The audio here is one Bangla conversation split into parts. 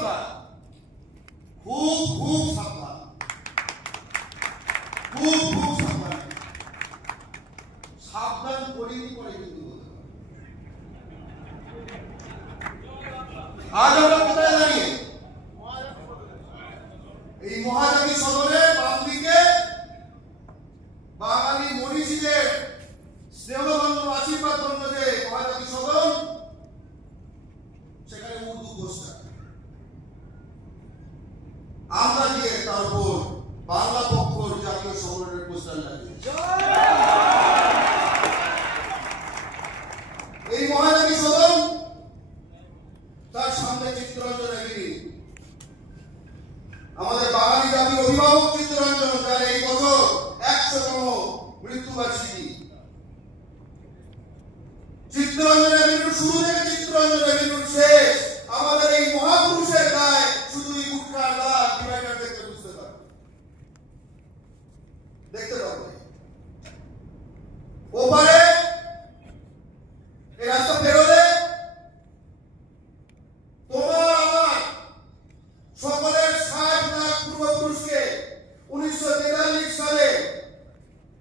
সরকার খুব খুব সাবধান, খুব খুব সাবধান। সাবধান করেই পরে কিন্তু আজ আমরা কোথায় দাঁড়িয়ে? এই মহাজাতি সদরে বাম দিকে বাঙালি মনীষীদের স্নেহধন্য আশীর্বাদ ধন্য যে মহাজাতি সদন, সেখানে উর্দু ঘোষণা আমরা গিয়ে তার উপর বাংলা পক্ষর জাতীয় সংগঠনের পোস্টার লাগিয়েছি। এই মহাজাতি সদন তার সামনে চিত্তরঞ্জন এগিয়ে আমাদের বাঙালি জাতির অভিভাবক চিত্তরঞ্জন, যার এই বছর 100তম মৃত্যুবার্ষিকী। চিত্তরঞ্জন এভিনিউর শুরু থেকে চিত্তরঞ্জন এভিনিউর শেষ আমাদের এই মহাপুরুষের গায়ে শুধুই গুটকার দাগ ডিভাইডার দেখতে বুঝতে পারবে, দেখতে পাবে। ওপারে এই রাস্তা পেরোলে তোমার আমার সকলের 60 লাখ পূর্বপুরুষকে 1943 সালে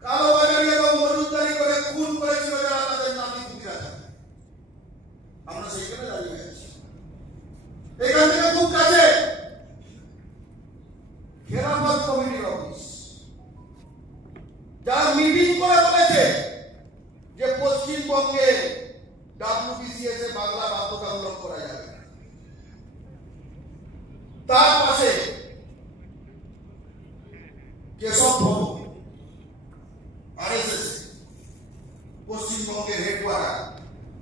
কালোবাজারি এবং মজুতদারি করে খুন করেছিল যারা তাদের নাতি পুতিরা থাকে। আমরা সেইখানে দাঁড়িয়ে আছি। এখান থেকে খুব কাছে খেলাফত কমিটির অফিস, যারা মিটিং করে বলেছে যে পশ্চিমবঙ্গে WBCS এ বাংলা বাধ্যতামূলক করা যাবে। তার পাশে কেশব ভবন, RSS পশ্চিমবঙ্গের হেডকোয়ার্টার,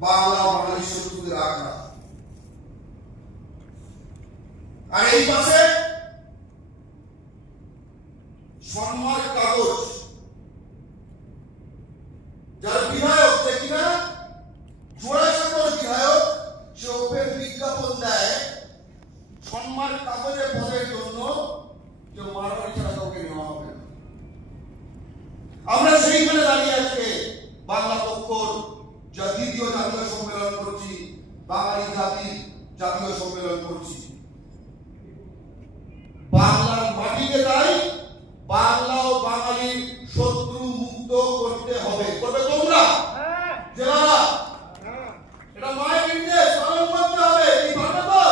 বাংলা ও বাঙালি শত্রুদের আখড়া। আর এই পাশে সম্মান কাগজ, যার বিধায়ক যে কিনা জোড়াসাঁকোর বিধায়ক, সে ওপেন বিজ্ঞাপন দেয় সম্মান কাগজের পদের জন্য যে মারামারি ছাড়া কাউকে নেওয়া হবে না। আমরা সেইখানে দাঁড়িয়ে আজকে বাংলা পক্ষর দ্বিতীয় জাতীয় সম্মেলন করছি, বাঙালি জাতির জাতীয় সম্মেলন করছি। বাংলার মাটিকে তাই বাংলা ও বাঙালির শত্রু মুক্ত করতে হবে। করবে তোমরা জেলারা, এটা মায়ের নির্দেশ পালন করতে হবে। এই ভাবে তো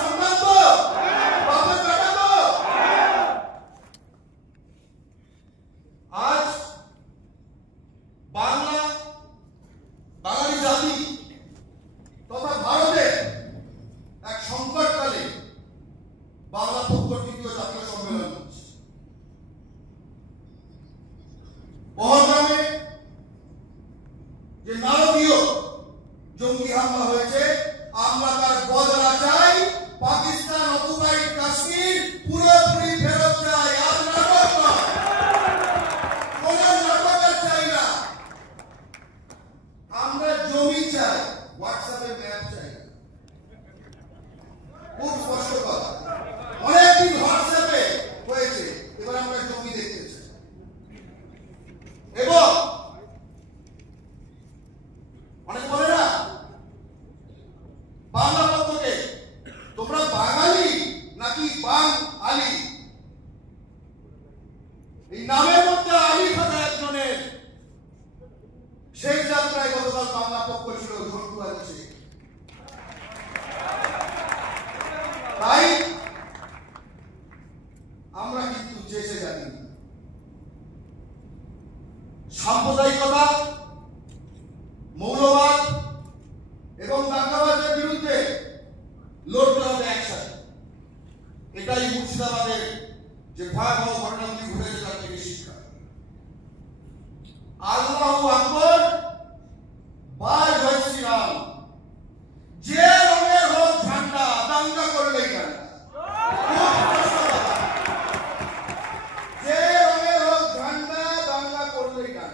সম্মান তো বাপের টাকা তো। আজ বাংলা বাঙালি জাতি তথা ভারতের এক সংকটকালে বাংলা পক্ষর দ্বিতীয় জাতীয় সম্মেলন হচ্ছে। পহলগামে যে নারকীয় জঙ্গি হামলা হয়েছে, আমরা তার বদলা চাই। পাকিস্তান অকুপাইড কাশ্মীর পুরোপুরি ফেরত চাই। আর নাটক নয়, কোন নাটক চাই না। আমরা জমি চাই, হোয়াটসঅ্যাপে ম্যাপ চাই। খুব স্পষ্ট কথা। অনেকদিন হোয়াটসঅ্যাপে হয়েছে, এবার আমরা জমি দেখতে চাই। এবং অনেক বলে না বাংলা পক্ষকে, তোমরা বাঙালি নাকি বাঙালি? এই নামের মধ্যে আলী থাকা একজনের শেষ যাত্রায় গতকাল বাংলা পক্ষ ছিল ঝন্টু আলী শেখ। তাই আমরা কিন্তু চেষে জানি সাম্প্রদায়িকতা, মৌলবাদ এবং দাঙ্গাবাজের বিরুদ্ধে লড়তে হবে একসাথে। এটাই মুর্শিদাবাদের যে ভয়াবহ ঘটনাগুলি ঘটেছে তার থেকে শিক্ষা। আল্লাহু আকবার বা জয় শ্রীরাম। যে রঙের হোক ঝান্ডা, দাঙ্গা করলেই না। যে রঙের হোক ঝান্ডা, দাঙ্গা করলেই না।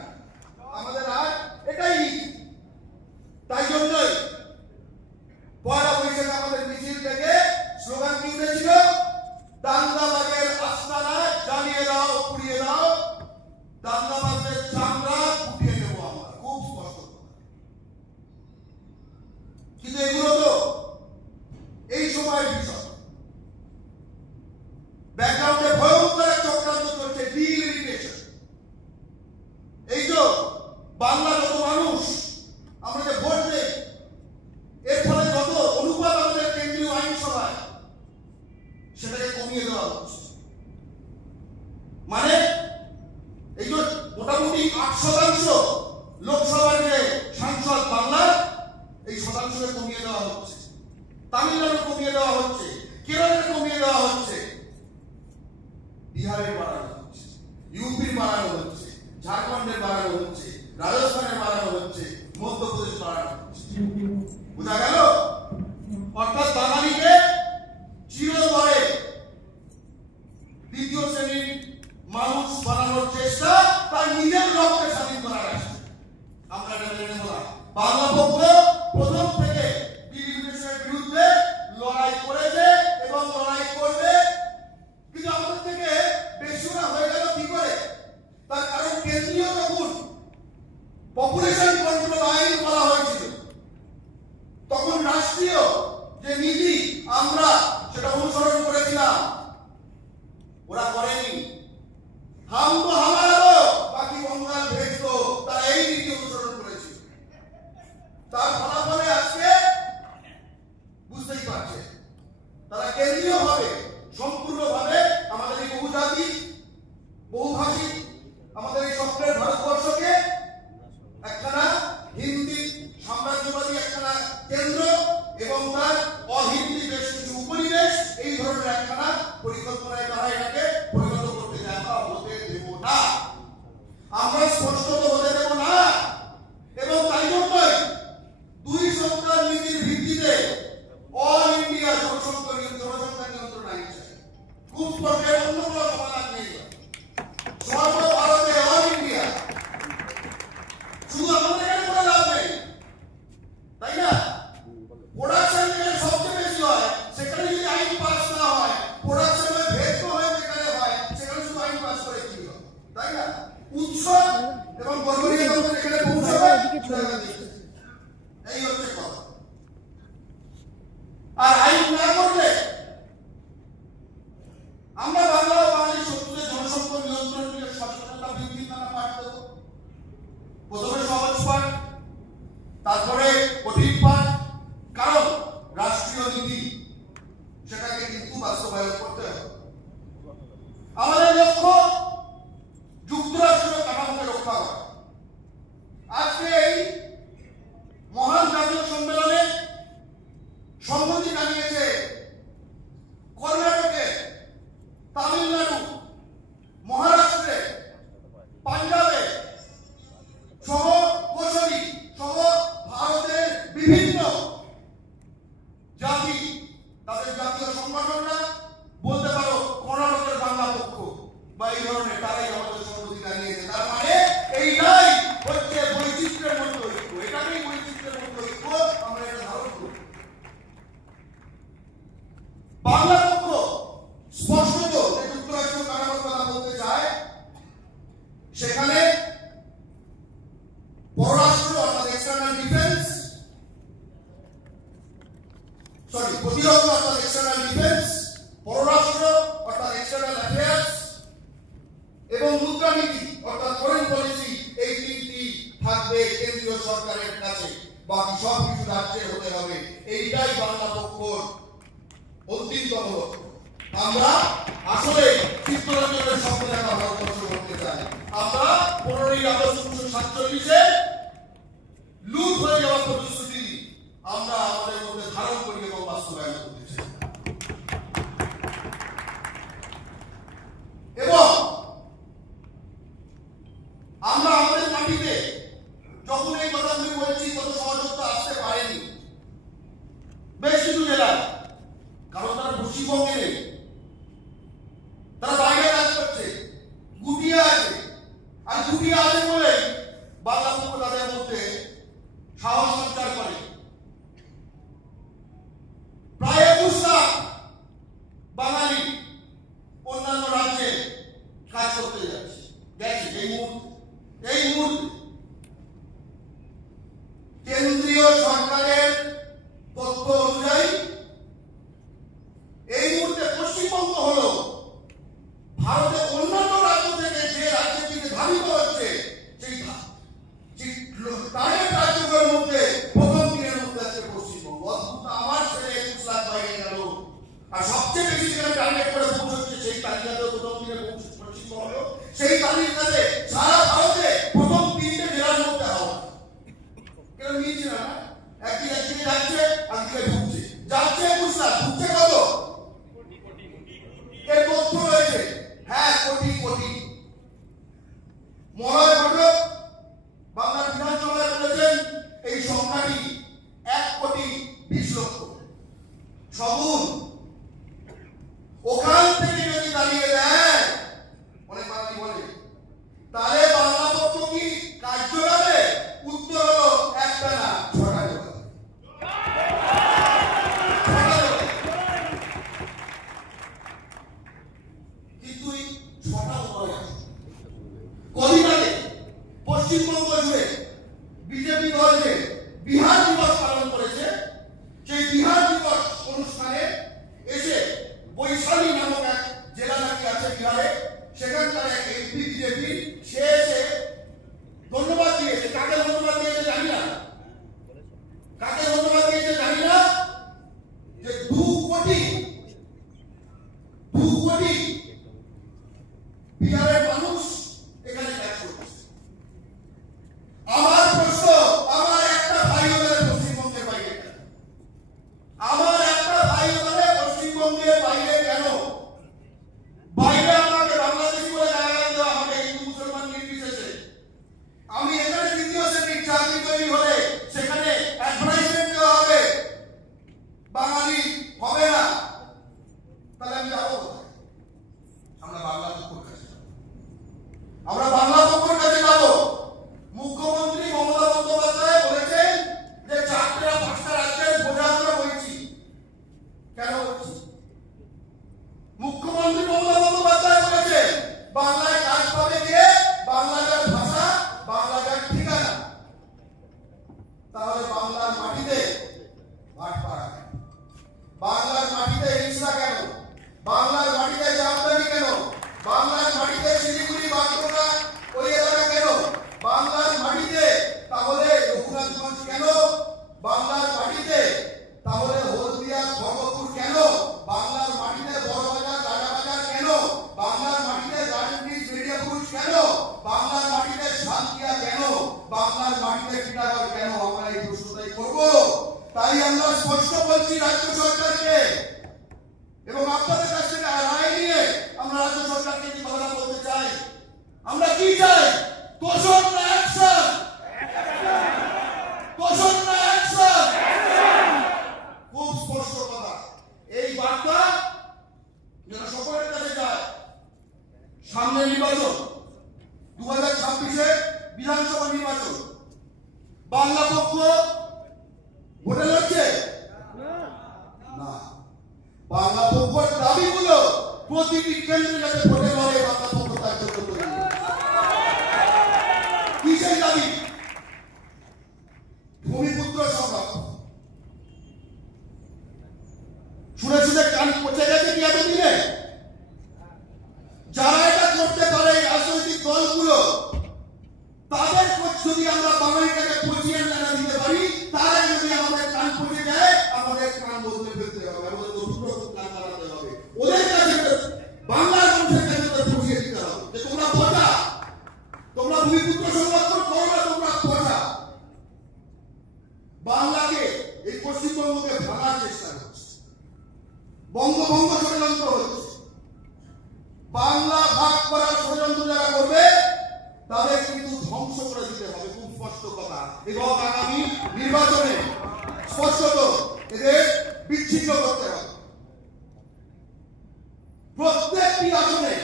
আমাদের আর এটাই। তাই জন্যই পয়লা বৈশাখে আমাদের মিছিল থেকে স্লোগান কি উঠেছিল? দাঙ্গাবাজের আস্তানা জ্বালিয়ে দাও, পুড়িয়ে দাও, দাঙ্গাবাজের চামড়া ফুটিয়ে দেবো আমরা। খুব স্পষ্ট। কিন্তু এগুলো তো এই সময় শতাংশে কমিয়ে দেওয়া হচ্ছে, তামিলনাড়ু কমিয়ে দেওয়া হচ্ছে, কেরলে কমিয়ে দেওয়া হচ্ছে, বিহারের বাড়ানো হচ্ছে, ইউপির বাড়ানো হচ্ছে, ঝাড়খণ্ডের বাড়ানো হচ্ছে, রাজস্থানের বাড়ানো হচ্ছে, মধ্যপ্রদেশ বাড়ানো হচ্ছে। বোঝা গেল? অর্থাৎ বাঙালিকে চিরতরে দ্বিতীয় শ্রেণীর মানুষ বানানোর চেষ্টা তার নিজের রক্তে স্বাধীন করার আছে। আমরা এটা মেনে নেব না। বাংলা পক্ষ প্রথম থেকে দিল্লি ব্রিটিশের বিরুদ্ধে লড়াই করেছে এবং লড়াই করবে, কিন্তু আমাদের থেকে বেশি ওরা হয়ে গেল কি করে? তার কারণ কেন্দ্রীয় যখন পপুলেশন কন্ট্রোল আইন করা হয়েছিল, তখন রাষ্ট্রীয় যে নীতি আমরা সেটা অনুসরণ করেছিলাম, ওরা করেনি। হাম তো হামারা তো বাকি বঙ্গাল ভেজ তো, তারা এই নীতি অনুসরণ করেছিল। তার ফলাফলে আজকে বুঝতেই পারছে তারা কেন্দ্রীয় ভাবে সম্পূর্ণভাবে আমাদের এই বহুজাতি বহুভাষী আমাদের এই স্বপ্নের ভারতবর্ষকে একখানা হিন্দি সাম্রাজ্যবাদী একখানা কেন্দ্র এবং তার অহিন্দি বেশ কিছু উপনিবেশ, এই ধরনের একখানা পরিকল্পনায় তারা এটাকে পরিণত করতে চায়। আমরা হতে দেব না, আমরা স্পষ্টত হতে দেব না। এবং তাই জন্যই দুই সপ্তাহ নীতির ভিত্তিতে অল ইন্ডিয়া জনসংখ্যা নিয়ন্ত্রণ আইন চাই। খুব স্পর্শের অন্য কোনো সমাধান নেই। সর্বভারতে অল ইন্ডিয়া, শুধু আমাদের এখানে কোনো লাভ নেই, তাই না? প্রোডাকশন যেখানে সবচেয়ে বেশি হয় সেখানে যদি আইন পাস না হয়, প্রোডাকশনে ভেদ হয়ে যেখানে হয় সেখানে শুধু আইন পাস করে কি হবে, তাই না? উৎসব এবং গর্ভনীয় যখন এখানে পৌঁছাবে এই হচ্ছে কথা। আর আইন না করলে আমরা বাংলা ও বাঙালি শত্রুদের জনসংখ্যা নিয়ন্ত্রণ নিয়ে সচেতনতা বৃদ্ধির নানা পাঠ দেব। প্রথমে সহজ পাঠ, তারপরে কঠিন পাঠ, কারণ রাষ্ট্রীয় নীতি সেটাকে কিন্তু বাস্তবায়ন করতে হবে। আমাদের লক্ষ্য যুক্তরাষ্ট্রের কাঠামোকে রক্ষা করা। আজকে এই মহান জাতীয় সম্মেলনে সম্মতি জানিয়েছে কর্ণাটকে, তামিলনাড়ু, মহারাষ্ট্রে, পাঞ্জাবে সহ কোশলী সহ ভারতের বিভিন্ন জাতি, তাদের জাতীয় সংগঠনরা, বলতে পারো কর্ণাটকের বাংলা পক্ষ বা এই ধরনের, তারাই আমাদের সম্মতি জানিয়েছে। তার মানে এইটাই হচ্ছে বৈচিত্র্যের মধ্যে ঐক্য, এটাকেই বৈচিত্র্যের মধ্যে ঐক্য আমরা এটা ধারণ করি। বাংলা পক্ষ স্পষ্টত যে যুক্তরাষ্ট্র কাঠামোর কথা বলতে চায়, সেখানে পররাষ্ট্র অর্থাৎ এক্সটার্নাল ডিফেন্স, প্রতিরক্ষা অর্থাৎ এক্সটার্নাল ডিফেন্স, পররাষ্ট্র অর্থাৎ এক্সটার্নাল অ্যাফেয়ার্স এবং মুদ্রানীতি অর্থাৎ ফরেন পলিসি, এই তিনটি থাকবে কেন্দ্রীয় সরকারের কাছে, বাকি সব কিছু রাজ্যের হতে হবে। এইটাই বাংলা পক্ষর অন্তিমতম লক্ষ্য। আমরা আসলে চিত্তরঞ্জনের স্বপ্ন দেখা ভারতবর্ষ করতে চাই। আমরা 15ই আগস্ট 1947 লুট হয়ে যাওয়া প্রতিশ্রুতি আমরা আমাদের মধ্যে ধারণ করি এবং বাস্তবায়ন করতে চাই। এবং আমরা আমাদের মাটিতে যখন এই কথাগুলি বলছি, কত সহযোগিতা আসতে পারেনি বেশ কিছু জেলায়, কারণ তারা পশ্চিমবঙ্গে নেই, তারা বাইরে কাজ করছে, গুটিয়ে আছে। আর গুটিয়ে আছে বলে বাংলা পক্ষ তাদের মধ্যে সাহস সঞ্চার করে। প্রায় 21 লাখ বাঙালি অন্যান্য রাজ্যে কাজ করতে যাচ্ছে, গেছে এই মুহূর্তে কেন্দ্রীয় সরকারের তথ্য অনুযায়ী এই মুহূর্তে পশ্চিমবঙ্গ হলো ভারতের অন্যান্য রাজ্য থেকে যে রাজ্যের দিকে ধাবিত হচ্ছে, সেই টার্গেট রাজ্যগুলোর মধ্যে প্রথম দিনের মধ্যে আছে পশ্চিমবঙ্গ। অদ্ভুত, আমার ছেলে 21 লাখ বাইরে গেল, আর সবচেয়ে বেশি যেখানে টার্গেট করে পৌঁছচ্ছে সেই তালিকাতে প্রথম দিনে পশ্চিমবঙ্গ হলো। সেই তালিকাতে সারা ভারতে প্রথম 3টে জেলার মধ্যে হওয়া কেন নিয়েছি না, একদিন 20 লক্ষ, 6 গুণ। ওখান থেকে যদি দাঁড়িয়ে দেয়, অনেক বাঙালি বলে, তাহলে বাংলা পক্ষ কি কার্য যাবে? উত্তর হলো একটা না, 6টা যাবে। কিন্তু 6টা নয়। কদিন আগে পশ্চিমবঙ্গ জুড়ে বিজেপি দল যে বিহার দিবস পালন করেছে, সেই বিহার দিবস অনুষ্ঠানে এসে বৈশালী নামক এক জেলা নাকি আছে বিহারে, সেখানকার এক এমপি বিজেপি, সে এসে ধন্যবাদ দিয়েছে। কাকে ধন্যবাদ দিয়েছে জানি না, কাকে ধন্যবাদ দিয়েছে জানি না, যে 2 কোটি বিহারের মানুষ এখানে কাজ করছে। আমার প্রশ্ন, আমার একটা ভাই হলে পশ্চিমবঙ্গের বাইরে কেন? আমার একটা ভাই হলে পশ্চিমবঙ্গের বাইরে কেন? বাইরে আমাকে বাংলাদেশি বলে জায়গা দেওয়া হবে, হিন্দু মুসলমান নির্বিশেষে। আমি এখানে দ্বিতীয় শ্রেণীর চাকরি তৈরি হলে সেখানে অ্যাডভার্টাইজমেন্ট দেওয়া হবে, বাঙালি হবে না। তাহলে আমি যাবো কোথায়? আমরা বাংলা পক্ষের কাছে যাবো। আমরা বাংলা পক্ষের কাছে যাবো। মুখ্যমন্ত্রী মমতা বন্দ্যোপাধ্যায় বলেছেন যে 4টা-5টা রাজ্যের বোঝা আমরা বইছি। কেন বলছি? মুখ্যমন্ত্রী মমতা বন্দ্যোপাধ্যায় বলেছেন বাংলায় কাজ পাবে কে? বাংলার ভাষা, বাংলার ঠিকানা। তাহলে বাংলার মাটিতে ভাটপাড়া কেন? বাংলার মাটিতে হিংসা কেন? বাংলার মাটিতে জামদানি কেন? বাংলার মাটিতে শিলিগুড়ি, বাঁকুড়া ওই এলাকা কেন? বাংলার মাটিতে তাহলে রঘুনাথগঞ্জ কেন? বাংলার মাটিতে তাহলে হলদিয়া, খড়গপুর কেন? বাংলার মাটিতে বড়বাজার, রাজাবাজার কেন? বাংলার মাটিতে রাজনীতি, মেদিনীপুর কেন? বাংলার মাটিতে সাতক্ষীরা কেন? বাংলার মাটিতে টিটাগড় কেন? আমরা এই প্রশ্নটাই করব। তাই আমরা স্পষ্ট বলছি রাজ্য সরকারকে, এবং আপনাদের কাছ থেকে রায় নিয়ে আমরা রাজ্য সরকারকে কি কথা বলতে চাই। আমরা কি চাই? তোষণ না অ্যাকশন, তোষণ না অ্যাকশন। খুব স্পষ্ট কথা। এই বার্তা যেন সকলের কাছে যায়। সামনে নির্বাচন, 2026-এ বিধানসভা নির্বাচন। বাংলা পক্ষ ভোটে লড়ছে না। বাংলা পক্ষের দাবিগুলো প্রতিটি কেন্দ্রে যাতে ভোটে লড়ে, বাংলা পক্ষ তার জন্য তৈরি। কি সেই দাবি? ভূমিপুত্র সংরক্ষণ। শুনে শুনে কান পচে গেছে কি এতদিনে? যারা এটা করতে পারে এই রাজনৈতিক দলগুলো, তাদের যদি আমরা বাঙালিটাকে পচিয়ে না দিতে পারি, তারা যদি আমাদের কান পচে যায়, আমাদের কান বদলে ফেলতে হবে, আমাদের নতুন রকম কান বানাতে হবে। ওদের কাছে বাংলার মানুষের কাছে পচিয়ে দিতে হবে যে তোমরা পচা, তোমরা ভূমিপুত্র সংরক্ষণ করো না, তোমরা পচা। বাংলাকে, এই পশ্চিমবঙ্গকে ভাঙার চেষ্টা করছে, বঙ্গভঙ্গ ষড়যন্ত্র হচ্ছে। বাংলা ভাগ করার ষড়যন্ত্র যারা করবে তাদের কিন্তু ধ্বংস করে দিতে হবে, খুব স্পষ্ট কথা। এবং আগামী নির্বাচনে স্পষ্টত এদের বিচ্ছিন্ন করতে হবে। প্রত্যেকটি আসনে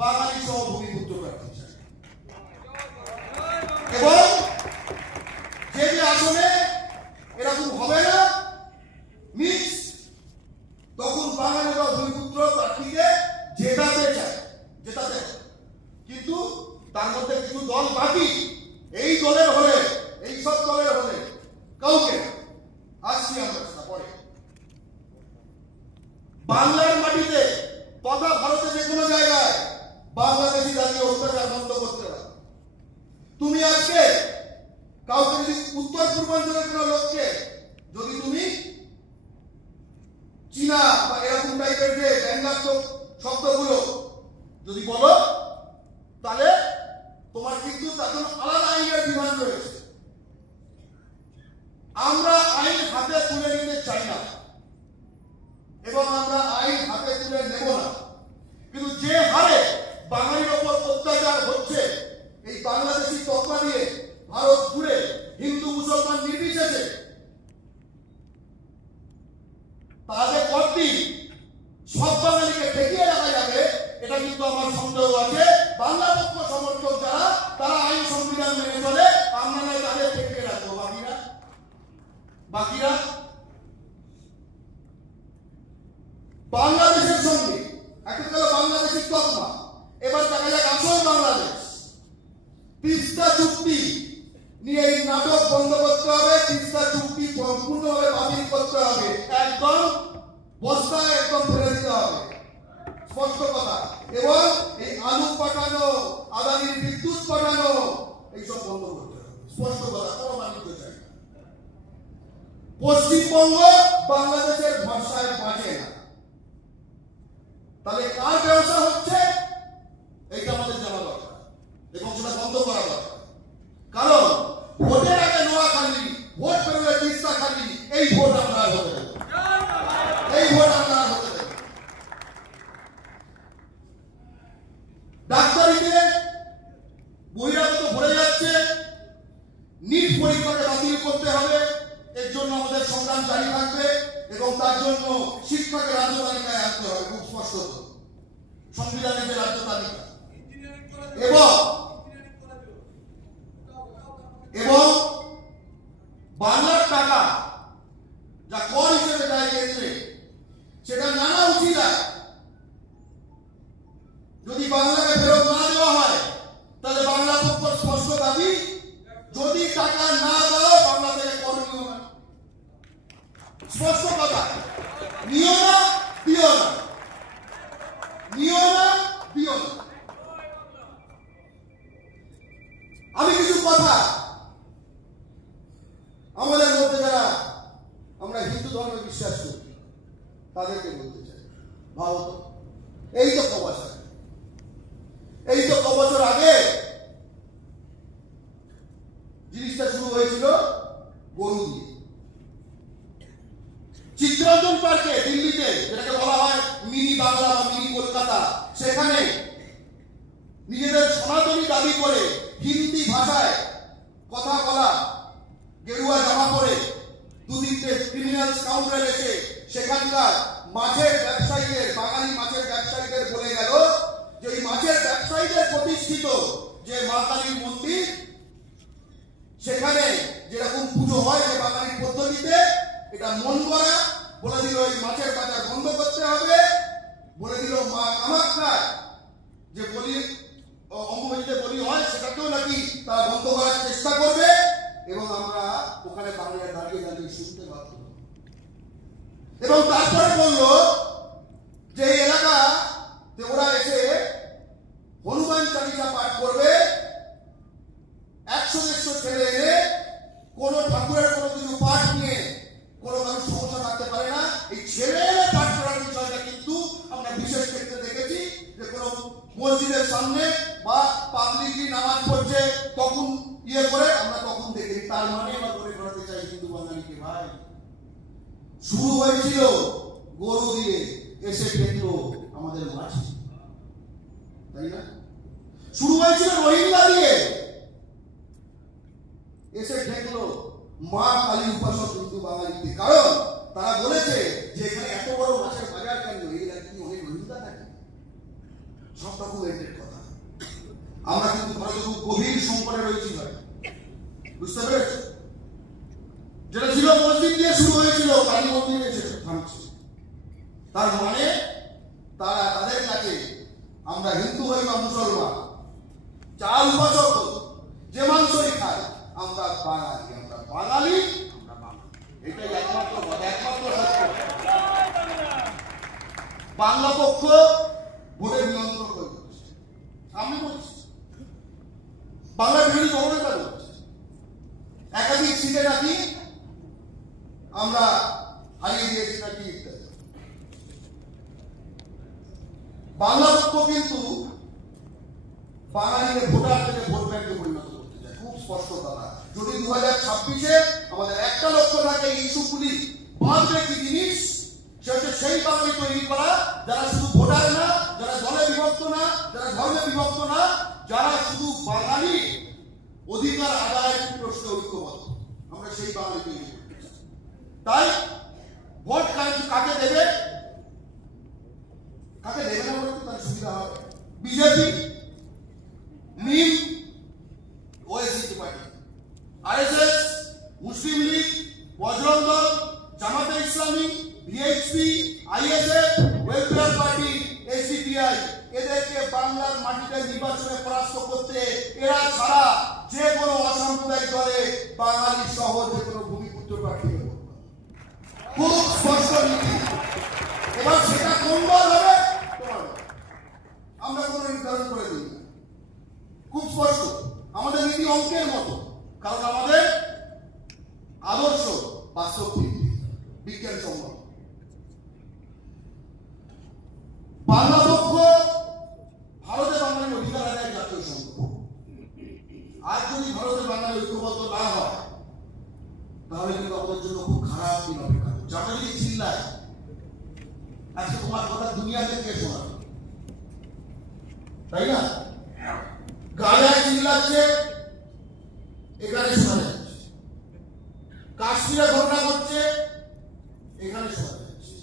বাঙালি সহ ভূমিপুত্র প্রার্থী চাই, এবং যে যে আসনে এরকম হবে না মিক্স, তখন বাঙালিরা ভূমিপুত্র প্রার্থীকে জেতাতে চায়, জেতাতে। কিন্তু তার মধ্যে কিছু দল বাকি, এই দলের হলে, এই সব দলের হলে কাউকে আসছি আমরা পরে। বাংলার মাটিতে তথা ভারতের যে কোনো জায়গায় বাংলাদেশি জাতীয় অত্যাচার বন্ধ করতে হবে। তুমি আজকে কাউকে যদি উত্তর পূর্বাঞ্চলের কোনো লোককে যদি তুমি চীনা বা এরকম টাইপের যে ব্যঙ্গাত্মক শব্দগুলো যদি বলো, তাহলে তোমার কিন্তু তার জন্য আলাদা আইনের বিধান রয়েছে। আমরা আইন হাতে তুলে নিতে চাই না, এবং আমরা আইন হাতে তুলে নেব না। কিন্তু যে হারে বাঙালির ওপর অত্যাচার হচ্ছে, এই বাংলাদেশি তকমা দিয়ে ভারত জুড়ে হিন্দু মুসলমান নির্বিশেষে তাহলে কতদিন সব বাঙালিকে ঠেকিয়ে রাখা যাবে, এটা কিন্তু আমার সন্দেহ আছে। বাংলা পক্ষ সমর্থক যারা, তারা আইন সংবিধান মেনে চলে, আমরা নয় তাদের ঠেকিয়ে রাখবো। বাকিরা বাংলাদেশের সঙ্গে একটা গেল বাংলাদেশের তকমা, এবার দেখা যাক আসল বাংলাদেশ। তিস্তা চুক্তি নিয়ে এই নাটক বন্ধ করতে হবে, তিস্তা চুক্তি সম্পূর্ণভাবে বাতিল করতে হবে, একদম বস্তায় একদম ফেলে দিতে হবে, স্পষ্ট কথা। এবং এই আলু পাঠানো, আদানির বিদ্যুৎ পাঠানো, এইসব বন্ধ করতে হবে, স্পষ্ট কথা, কোনো মানিত চাই না। পশ্চিমবঙ্গ বাংলাদেশের ভরসায় বাঁচে না, তাহলে কার ব্যবসা হচ্ছে এইটা আমাদের জানা দরকার এবং সেটা বন্ধ করা দরকার। কারণ ভোটের আগে নোয়াখালী, ভোট পেরোলে তিস্তা খালি, এই ভোট আমরা আর হতে দেব, এই ভোট আমরা আর হতে দেব। ডাক্তারিতে বহিরাগত ভরে যাচ্ছে, নিট পরীক্ষাকে বাতিল করতে হবে, এর জন্য আমাদের সংগ্রাম জারি থাকবে এবং তার জন্য শিক্ষাকে রাজ্য তালিকায় আনতে হবে, খুব স্পষ্ট সংবিধানের যে রাজ্য তালিকা। এবং বাংলার টাকা যা কর হিসেবে যায় কেন্দ্রে, সেটা জানা উচিত। যদি বাংলাকে ফেরত না দেওয়া হয়, তাহলে বাংলা পক্ষ স্পষ্ট দাবি, যদি টাকা না দাও বাংলা থেকে কর নিও না, স্পষ্ট কথা। নিও না, দিও না, নিও না, দিও না। আমি কিছু কথা আমাদের মধ্যে যারা আমরা হিন্দু ধর্মে বিশ্বাস করি তাদেরকে বলতে চাই। ভালো তো, এই তো কবছর আগে জিনিসটা শুরু হয়েছিল গরু দিয়ে। চিত্তরঞ্জন পার্কে দিল্লিতে, যেটাকে বলা হয় মিনি বাংলা বা মিনি কলকাতা, সেখানে নিজেদের সনাতনী দাবি করে হিন্দি ভাষায় কথা বলা, গেরুয়া জামা পরে দু তিনটে ক্রিমিনাল স্কাউন্ডার এসে সেখানকার মাছের ব্যবসায়ীদের, বাঙালি মাছের ব্যবসায়ীদের বলে গেল যে এই মাছের ব্যবসায়ীদের প্রতিষ্ঠিত যে মা কালীর মন্দির, সেখানে যেরকম পুজো হয় যে বাঙালির পদ্ধতিতে, এটা মন করা, বলে দিল এই মাছের বাজার বন্ধ করতে হবে, বলে দিল মা কামাখ্যা যে বলি অম্বুবাচীতে বলি হয় সেটাকেও নাকি তারা বন্ধ করার চেষ্টা করবে, এবং আমরা ওখানে বাংলায় দাঁড়িয়ে দাঁড়িয়ে শুনতে বাধ্য। এবং তারপরে বলল যে এই এলাকাতে ওরা এসে হনুমান চালিসা পাঠ করবে, 100-150 ছেলে এনে কোন ঠাকুরের কোনো কিছু পাঠ নিয়ে কোনো মানুষ সমস্যা থাকতে পারে না। এই ছেলে এনে পাঠ করার বিষয়টা কিন্তু আমরা বিশেষ ক্ষেত্রে দেখেছি যে কোনো মসজিদের সামনে বা পাবলিকলি নামাজ পড়ছে তখন করে আমরা তখন দেখি। তার মানে আমরা করে করাতে চাই হিন্দু বাঙালিকে। ভাই, শুরু হয়েছিল গরু দিয়ে, এসে ঠেকলো আমাদের মাছ, তাই না? শুরু হয়েছিল রোহিঙ্গা দিয়ে, এসে ঠেকলো মা কালী উপাসক হিন্দু বাঙালিতে। কারণ তারা বলেছে যে এখানে এত বড় মাছের বাজার কেন, এই রাজ্যে অনেক রোহিঙ্গা থাকে। সব ডকুমেন্টের কথা। আমরা কিন্তু ভারতে খুব গভীর সংকটে রয়েছি ভাই, বুঝতে পেরেছ? যেটা ছিল মসজিদ দিয়ে শুরু হয়েছিল, কালী মন্দিরে এসে থামছে। তার মানে তারা তাদের কাছে আমরা হিন্দু হই বা মুসলমান, চাল উপাসক হই, যে মাংসই খাই, আমরা বাঙালি, আমরা বাঙালি, আমরা বাঙালি। এটাই একমাত্র কথা, একমাত্র সত্য। বাংলা পক্ষ ভোটের নিয়ন্ত্রণ করে দিচ্ছে, আমি বলছি বাংলা বিরোধী গভর্নমেন্ট বলছে একাধিক সিটে নাকি আমরা হারিয়ে দিয়েছি নাকি ইত্যাদি। বাংলা পক্ষ কিন্তু বাঙালিকে ভোটার থেকে ভোট ব্যাংকে পরিণত করতে চায়, খুব স্পষ্ট কথা। যদি 2026-এ আমাদের একটা লক্ষ্য থাকে ইস্যুগুলি বাঁধবে কি জিনিস, সে হচ্ছে সেই বাঙালি তৈরি করা যারা শুধু ভোটার না, যারা দলে বিভক্ত না, যারা ধর্মে বিভক্ত না, যারা শুধু বাঙালি অধিকার আদায়ের প্রশ্নে ঐক্যবদ্ধ। আমরা সেই বাঙালি তৈরি করতে চাই। তাই ভোট কাকে দেবে, কাকে দেবে না বলে তার সুবিধা হবে। বিজেপি, মিম, ওএসসি পার্টি, আরএসএস, মুসলিম লীগ, বজরং দল, জামাতে ইসলামী, VHP, ISF, welfare party, SDPI, এদেরকে বাংলার মাটিতে নির্বাচনে পরাস্ত করতে এরা ছাড়া যে কোনো অসাম্প্রদায়িক দলে বাঙালি সহ যে কোনো ভূমিপুত্র প্রার্থী খুব স্পষ্ট নীতি। এবার সেটা কোন দল হবে আমরা কোনো নির্ধারণ করে দিই না, খুব স্পষ্ট আমাদের নীতি অঙ্কের মতো, কারণ আমাদের আদর্শ বাস্তব ভিত্তিক, বিজ্ঞানসম্মত। বাংলা পক্ষ ভারতে বাঙালির অধিকার আদায়ের জাতীয় সংকট। আজ যদি ভারতে বাঙালি ঐক্যবদ্ধ না হয় তাহলে কিন্তু আমাদের জন্য খুব খারাপ দিন অপেক্ষা করছে। আমরা যদি চিল্লাই আজকে তোমার কথা দুনিয়াতে কে শোনাবে, তাই না? গাজায় চিল্লাচ্ছে, এখানে শোনা যাচ্ছে। কাশ্মীরে ঘটনা ঘটছে, এখানে শোনা যাচ্ছে।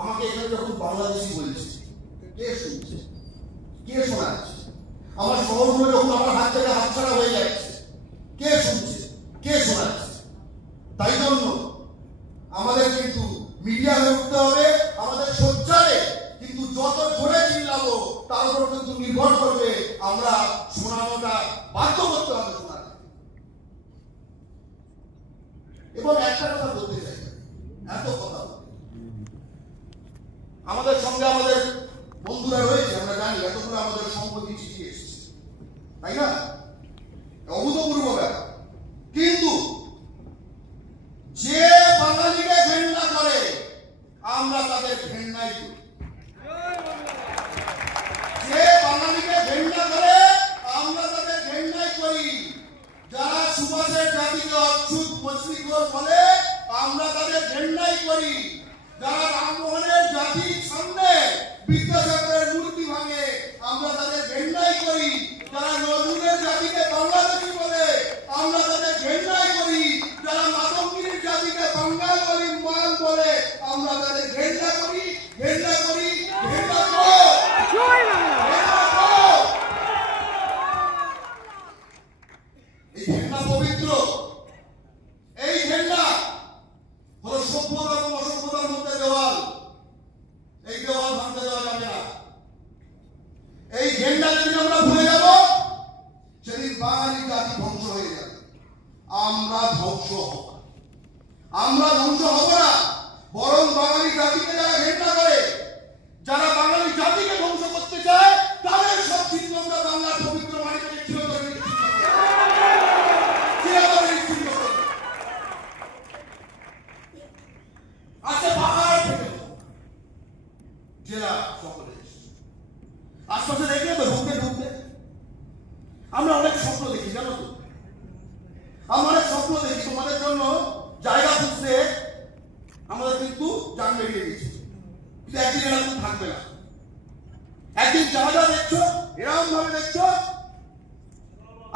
আমাকে এখানে যখন বাংলাদেশি বলছে, কে শুনছে, কে শোনাচ্ছে? আমার শহরগুলো যখন আমার হাত থেকে হাতছাড়া হয়ে যাচ্ছে, কে শুনছে, কে শোনাচ্ছে? তাই জন্য আমাদের কিন্তু মিডিয়া হয়ে উঠতে হবে, আমাদের সোচ্চারে কিন্তু যত জোরে চিল্লাবো তার উপর কিন্তু নির্ভর করবে আমরা শোনানোটা বাধ্য করতে হবে শোনাতে। এবং একটা কথা বলতে চাই, এত কথা আমাদের সঙ্গে আমাদের বন্ধুরা রয়েছে, আমরা জানি এতগুলো আমাদের সম্পত্তি চিঠি এসেছে, তাই না? অভূতপূর্ব ব্যাপার। কিন্তু যে বাঙালিকে ঘেন্না করে আমরা তাদের ঘেন্নাই করি, যে বাঙালিকে ঘেন্না করে আমরা তাদের ঘেন্নাই করি। যারা সুভাষের জাতিকে অচ্ছুত মছলিখোর বলে আমরা তাদের ঘেন্নাই করি। যারা রামমোহনের জাতির সামনে বিদ্যাসাগরের মূর্তি ভাঙে আমরা তাদের ঘেন্নাই করি। যারা নজরুলের জাতিকে বাংলাদেশী বলে আমরা তাদের ঘেন্নাই করি। যারা মাতঙ্গিনীর জাতিকে বাঙালি মাল বলে আমরা তাদের ঘেন্না করি, ঘেন্না করি, ঘেন্না করো। এই ঘেন্না পবিত্র, এই ঘেন্না হলো সভ্যতা এবং অসভ্যতার মধ্যে দেওয়াল। এই দেওয়াল ভাঙতে দেওয়া যাবে না। এই ঘেন্না যদি আমরা ভুলে যাব সেদিন বাঙালি জাতি ধ্বংস হয়ে যাবে। আমরা ধ্বংস হব, আমরা ধ্বংস হব না, বরং বাঙালি জাতিকে যারা ঘেন্না করে, যারা বাঙালি জাতিকে ধ্বংস করতে চায় তাদের সব চিহ্ন আমরা বাংলার পবিত্র মাটি থেকে চিরতরে নিশ্চিত করব। আজকে পাহাড় থেকে জেলা সকলে আশপাশে দেখলে তো ঢুকতে ঢুকতে আমরা অনেক স্বপ্ন দেখি, জানো তো? আমরা অনেক স্বপ্ন দেখি, তোমাদের জন্য জায়গা খুঁজতে আমাদের কিন্তু জান বেরিয়ে গেছে। কিন্তু একদিন এরা কিন্তু থাকবে না। একদিন জায়গা দেখছো, এরকম ভাবে দেখছো,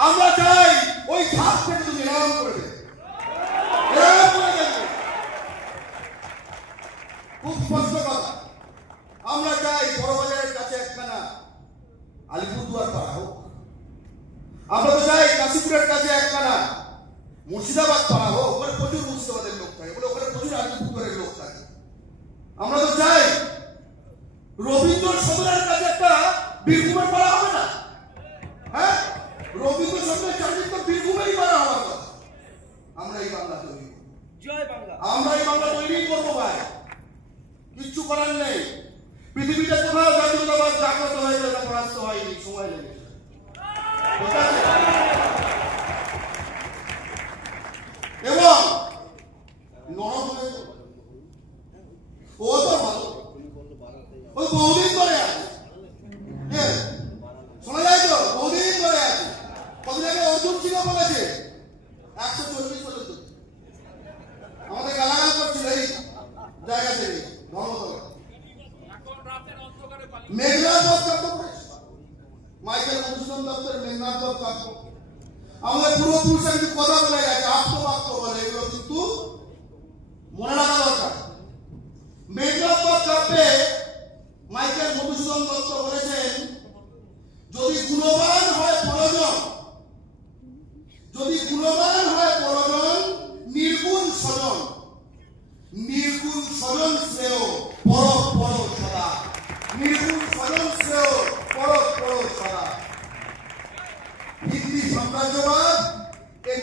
আমরা চাই ওই ঘাট থেকে তুমি এরকম করে দেবে, এরকম করে দেখবে। খুব স্পষ্ট কথা, আমরা চাই বড়বাজারের কাছে একখানা আলিপুরদুয়ার পাড়া হোক, আমরা তো চাই কাশীপুরের কাছে একখানা মুর্শিদাবাদ পাড়া হোক। ওখানে প্রচুর মুর্শিদাবাদের লোক থাকে, বলে ওখানে প্রচুর আলিপুরদুয়ারের লোক থাকে। আমরা তো চাই রবীন্দ্র সদনের কাছে একটা বীরভূমের পাড়া হবে না? হ্যাঁ, রবীন্দ্র সদনের চাকরি তো বীরভূমেরই পাড়া হওয়ার কথা। আমরা এই বাংলা তৈরি করব, জয় বাংলা, আমরা এই বাংলা তৈরি করবো ভাই, কিচ্ছু করার নেই। পৃথিবীতে কোথাও জাতীয়তাবাদ জাগ্রত হয়ে গেলে পরাস্ত হয়নি, সময় লেগেছে। এবং নরম হয়ে ও তো ভালো, ও বহুদিন ধরে আছে, শোনা যায় তো, বহুদিন ধরে আছে। কদিন আগে অর্জুন সিংহ বলেছে 140 পর্যন্ত আমাদের গালাগাল করছিল এই জায়গা থেকে ধর্মতলা। মেঘনাথ কাব্য পড়েছে, মাইকেল মধুসূদন দত্তের মেঘনাথ কাব্য। আমাদের পূর্বপুরুষরা কিন্তু কথা বলে গেছে, আত্মবাক্য বলে, এগুলো কিন্তু মনে রাখা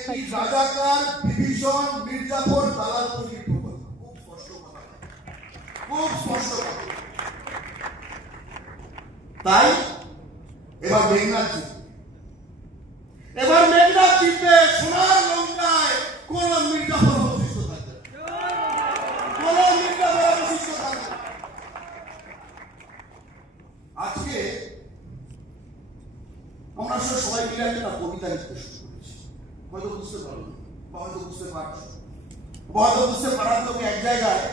একটি রাজাকার বিভীষণ মির্জাফর দালাল তৈরির প্রকল্প। খুব স্পষ্ট কথা, খুব স্পষ্ট কথা। তাই এবার মেঘনাথ জিতবে, এবার মেঘনাথ জিতবে। সোনার লঙ্কায় কোন মির্জাফর অবশিষ্ট থাকবে, কোন মির্জাফর অবশিষ্ট থাকবে। আজকে আমরা সবাই মিলে একটা কবিতা লিখতে শুরু করেছি। হয়তো বুঝতে পারো, হয়তো বুঝতে পারছো, হয়তো বুঝতে পারার লোক এক জায়গায়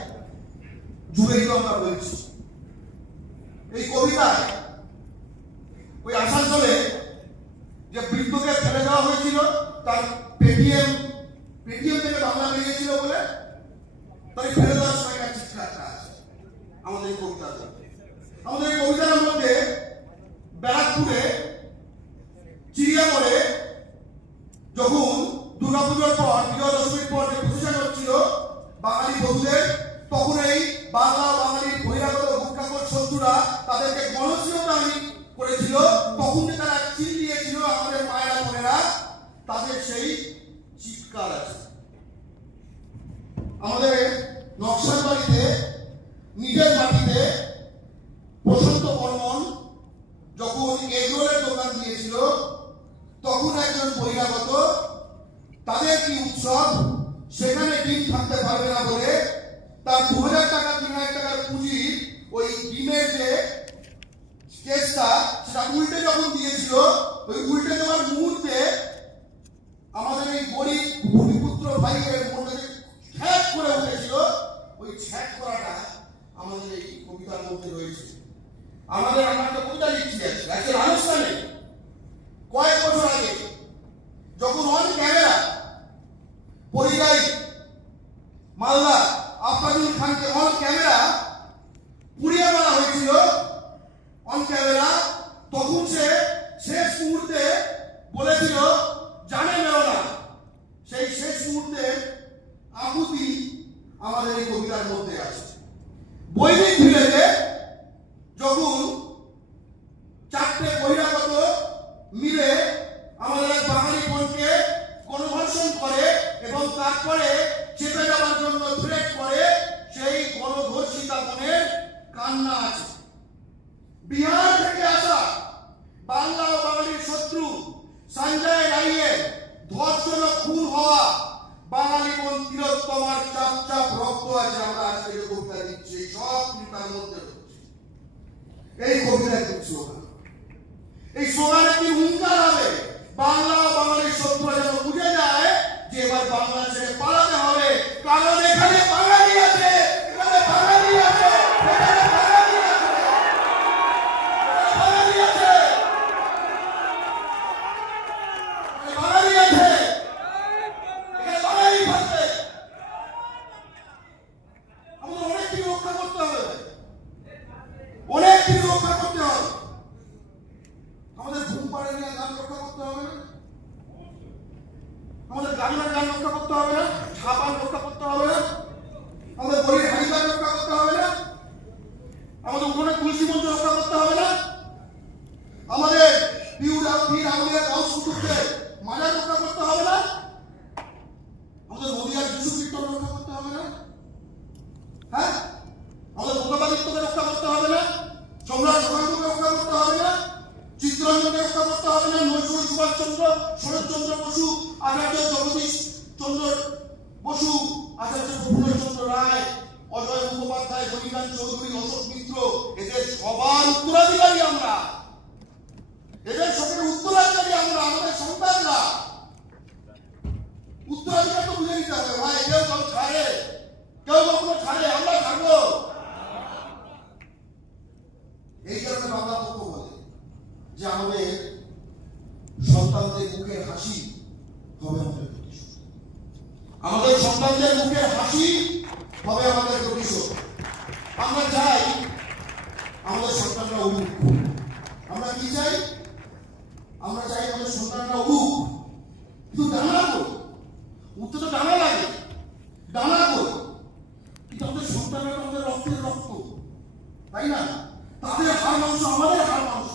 জুড়ে দিল। আমরা বলছি এই কবিতায় ওই আসানসোলে যে বৃদ্ধকে ফেলে দেওয়া হয়েছিল, তার পেটিএম থেকে বাংলা বেরিয়েছিল বলে তাই ফেলে দেওয়ার সময় একটা চিৎকারটা আছে আমাদের এই কবিতাতে। আমাদের এই কবিতার মধ্যে ব্যারাকপুরে চিড়িয়ামোড়ে যখন দুর্গাপুজোর পর, বিজয়া দশমীর পর যে প্রতিষ্ঠান হচ্ছিল বাঙালি বধূদের, তখন এই বাংলা বাঙালির বহিরাগত ভূকাকর শত্রুরা তাদেরকে গণস্বীকার করেছিল। তখন যে তারা চিল দিয়েছিল আমাদের মায়েরা বোনেরা, তাদের সেই চিৎকার আছে। আমাদের নকশাল বাড়িতে নিজের মাটিতে প্রশান্ত বর্মন যখন এগরোলের দোকান দিয়েছিল, তখন একজন বহিরাগত তাদের কি উৎসব, সেখানে ডিম থাকতে পারবে না বলে তার 2000 টাকা 3000 টাকার পুঁজি ওই ডিমের যে কেসটা সেটা উল্টে যখন দিয়েছিল, ওই উল্টে দেওয়ার মুহূর্তে আমাদের এই গরিব ভূমিপুত্র ভাইয়ের মধ্যে ছ্যাক করে উঠেছিল। ওই ছ্যাক করাটা আমাদের এই কবিতার মধ্যে রয়েছে। আমরা একটা কবিতা লিখছি আজকে আনুষ্ঠানে কয়েক বছর আগে, যখন অন ক্যামেরা পরিযায়ী মালদা আফতাবুল খানকে অন ক্যামেরা পুড়িয়ে মারা হয়েছিল, অন ক্যামেরা, তখন সে শেষ মুহূর্তে বলেছিল জানে মেরো না। সেই শেষ মুহূর্তে আকুতি আমাদের এই কবিতার মধ্যে আছে। বৈদিক ভিলেজে যখন 4টে বহিরাগত মিলে আমাদের এক বাঙালি বোনকে গণধর্ষণ করে এবং তারপরে চেপে যাওয়ার জন্য থ্রেট করে, সেই গণধর্ষিতা বোনের কান্না আছে। বিহার থেকে আসা বাংলা ও বাঙালির শত্রু সঞ্জয় রায়ের ধর্ষণ ও খুন হওয়া বাঙালি বোন তিলোত্তমার চাপ চাপ রক্ত আছে। আমরা আজকে যে কবিতা দিচ্ছি সব তার মধ্যে রয়েছে। এই কবিতার একটি স্লোগান, এই স্লোগান একটি হুঙ্কার হবে। বাংলা ও বাঙালির শত্রুরা যেন বুঝে যায় যে এবার বাংলা ছেড়ে পালাতে হবে, কারণ এখানে বাঙালি আছে, এখানে বাঙালি আছে, এখানে বাঙালি আছে, বাঙালি আছে, বাঙালি আছে, এখানে বাঙালি থাকবে। আমাদের অনেক কিছু রক্ষা করতে হবে, অনেক কিছু রক্ষা করতে হবে। আমাদের ঘুম পাড়ে নিয়ে গান রক্ষা করতে হবে না, আমাদের গ্রামের গান রক্ষা করতে হবে না, ছাপান রক্ষা করতে হবে না, আমাদের বলির হাড়িগান রক্ষা করতে হবে না, আমাদের উঠোনে তুলসী মঞ্চ রক্ষা করতে হবে না, আমাদের পীর আউলিয়া গাউস কুতুবদের মাজার রক্ষা করতে হবে না, আমাদের নদিয়ার যিশু কীর্তন রক্ষা করতে হবে না, হ্যাঁ, আমাদের ভোগাবাদিত্যকে রক্ষা করতে হবে না, সম্রাট সুকান্তকে রক্ষা করতে হবে না, চিত্তরঞ্জনকে রক্ষা করতে হবে না, নজরুল, সুভাষচন্দ্র, শরৎচন্দ্র বসু, আচার্য জগদীশ চন্দ্র বসু, আচার্য প্রফুল্লচন্দ্র রায়, অজয় মুখোপাধ্যায়, হরিকান্ত চৌধুরী, অশোক মিত্র, এদের সবার উত্তরাধিকারী আমরা, এদের সকলের উত্তরাধিকারী আমরা, আমাদের সন্তানরা। উত্তরাধিকার তো বুঝে নিতে হবে ভাই। কেউ কেউ ছাড়ে, কেউ কখনো ছাড়ে, আমরা ছাড়বো। এই কারণে বাংলা পক্ষ বলে যে আমাদের সন্তানদের মুখের হাসি হবে আমাদের প্রতিশোধ, আমাদের সন্তানদের মুখের হাসি হবে আমাদের প্রতিশোধ। আমরা চাই আমাদের সন্তানরা উড়ুক। আমরা কি চাই? আমরা চাই আমাদের সন্তানরা উড়ুক, কিন্তু ডানা কই? উঠতে তো ডানা লাগে, ডানা কই? কিন্তু আমাদের সন্তানরা আমাদের রক্তের রক্ত, তাই না? তাদের হাড় মাংস আমাদের হাড় মাংস।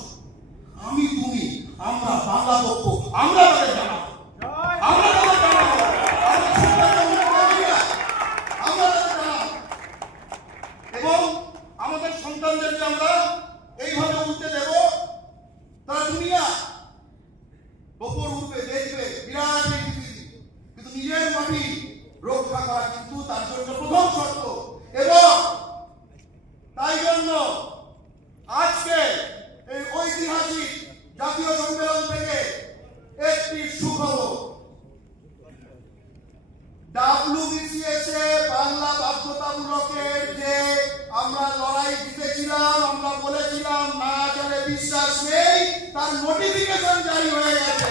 আমি তুমি আমরা বাংলা পক্ষ, আমরা তাদের জানাবো, আমরা তাদের জানাবো। যদি আমরা এইভাবে উঠতে দেব, তারা দুনিয়া ওপর উঠবে, দেখবে বিরাট এই পৃথিবী, কিন্তু নিজের মাটি রক্ষা করা কিন্তু তার জন্য প্রথম শর্ত। এবং তাই জন্য আজকে এই ঐতিহাসিক জাতীয় সম্মেলন থেকে একটি সুখবর, WBCS বাংলা বাধ্যতামূলকের যে আমরা লড়াই জিতেছিলাম, আমরা বলেছিলাম না চলে বিশ্বাস নেই, তার নোটিফিকেশন জারি হয়ে গেছে।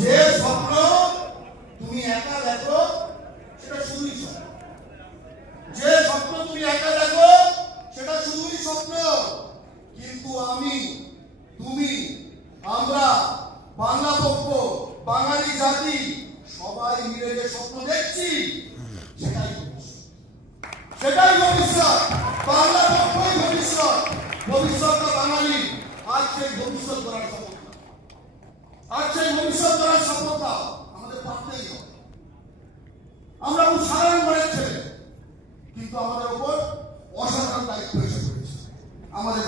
যে স্বপ্ন তুমি একা দেখো সেটা শুধুই স্বপ্ন, যে স্বপ্ন তুমি একা দেখো সেটা শুধুই স্বপ্ন। কিন্তু আমি, তুমি, আমরা, বাংলা পক্ষ, বাঙালি জাতি সবাই মিলে যে স্বপ্ন দেখছি সেটাই ভবিষ্যৎ। বাংলা পক্ষই ভবিষ্যৎ, ভবিষ্যৎটা বাঙালি। আজ সেই ভবিষ্যৎ করার শপথ, আজ সেই ভবিষ্যৎ করার শপথটা আমাদের পারতেই হবে। আমরা খুব সাধারণ ঘরের ছেলে, কিন্তু আমাদের উপর অসাধারণ দায়িত্ব এসে পড়েছে। আমাদের